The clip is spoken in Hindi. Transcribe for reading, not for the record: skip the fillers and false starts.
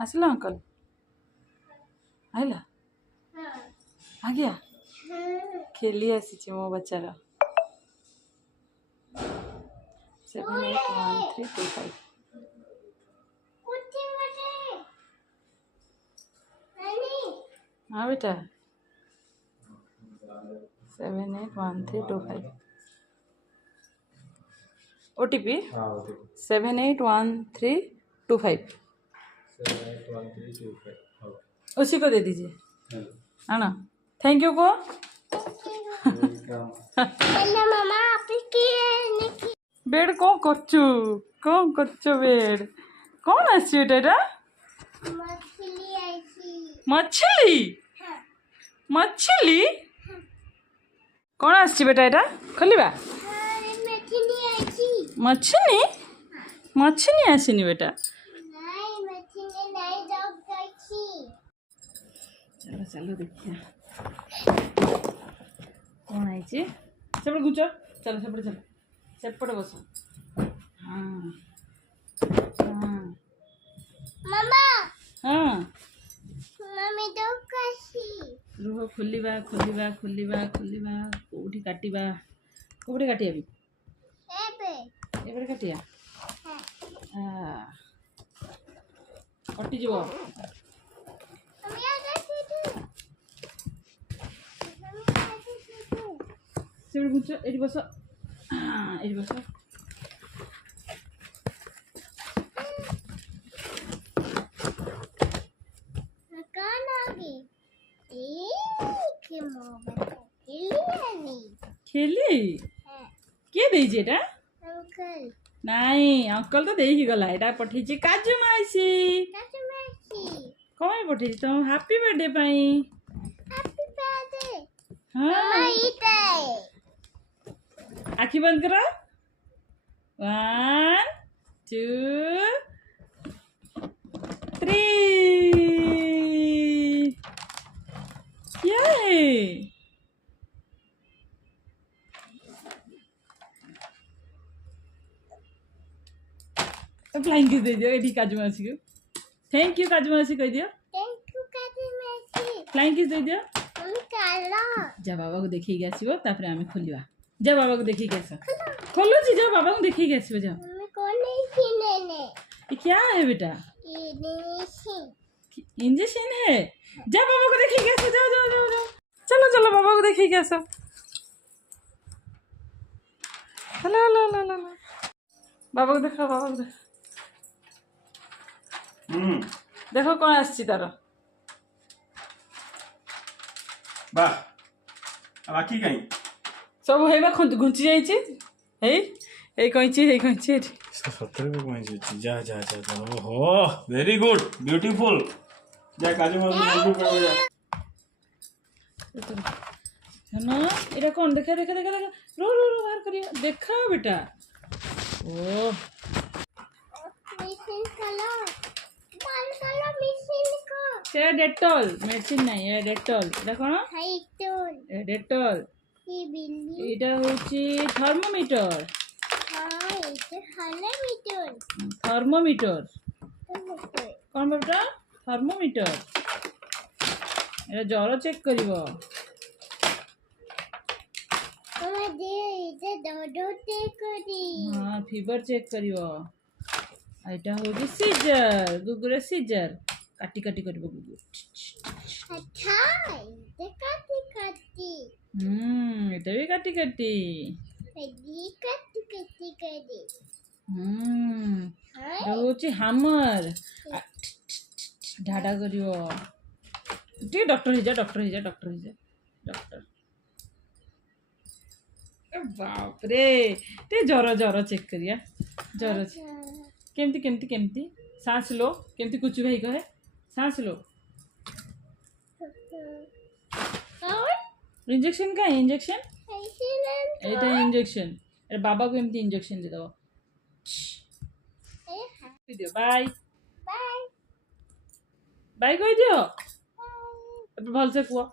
आसला अंकल आइला आ गया खेली आसी मो बच्चार 781325 हाँ बेटा 781325 OTP 781325 उसी को दे दीजिए है ना। थैंक यू को बेड कौन करचु बेड कौन आसी बेटा मछली मछली कौन आसी बेटा एटा खोलिबा मछली मछली आसीनी बेटा चलो चलो देखिए कौन आई सेपटे घुच चलो सेपटे चलो सेपटे बस हाँ हाँ हाँ रुह खोलिबा खोलिबा खोलिबा खोलिबा कोठी काटिबा कोठी काटिया भी एबे काटिया कटि जीव से घुच एटी बस एटी बस खेली किए देइछे एटा नाई अंकल तो देखी गला एटा पठेछि काजू मासी कौन पठेछि तुम हैप्पी बर्थडे पाई हाँ आखि बंद करो 1 2 3 क्या है फ्लाइंग किस दे दियो एडी काजू मासी को थैंक यू काजू मासी कह दियो फ्लाइंग किस दे दियो जा बाबा को देखी के आसीबो तापर आमे खोलिबा जा बाबा को देखी के आस खोलो जी जा बाबा को देखी के आसीबो जा ये क्या है बेटा इंजेक्शन है जा बाबा को देखी के आसो जाओ जाओ जाओ जाओ चलो चलो बाबा को देखी के आसो हेलो ला ला ला बाबा को देखो बाबा को देखो देखो कौन आसी तार वाह बाकी कहीं सब हेबा घुंची जाइए हे कैची सतरे में कहीं जा जा जा ओहो वेरी गुड ब्यूटीफुल जा काजू माजू माजू कर जा ना एटा कौन देखा देखा देखा देखा रो रो रो बाहर करिए देखा बेटा ओ डेटॉल मेडिसिन नहीं है डेटॉल देखो ना डेटॉल এটা হচ্ছে থার্মোমিটার থার্মোমিটার কোন বাবুটা থার্মোমিটার এটা জ্বর চেক করিব हाँ फीवर चेक करिव এটা হচ্ছে সিজার গুগুরে সিজার काटी काटी करिव गुगु अच्छा ये काटी काटी এটা भी काटी काटी ये काटी काटी काटी এটা হচ্ছে হামার ঢাডা করিব ঠিক ডক্টর হই যা ডক্টর হই যা ডক্টর হই যা ডক্টর बाप रे ते ज्वर ज्वर चेक करिया ज्वर केमती केमती केमती सांस लो केमती कुचु भाई कहे सांस लो इंजेक्शन का इंजेक्शन एटा इंजेक्शन अरे बाबा को एमती इंजेक्शन दे दो बाय बाय बाय कह दियो भल से कुआ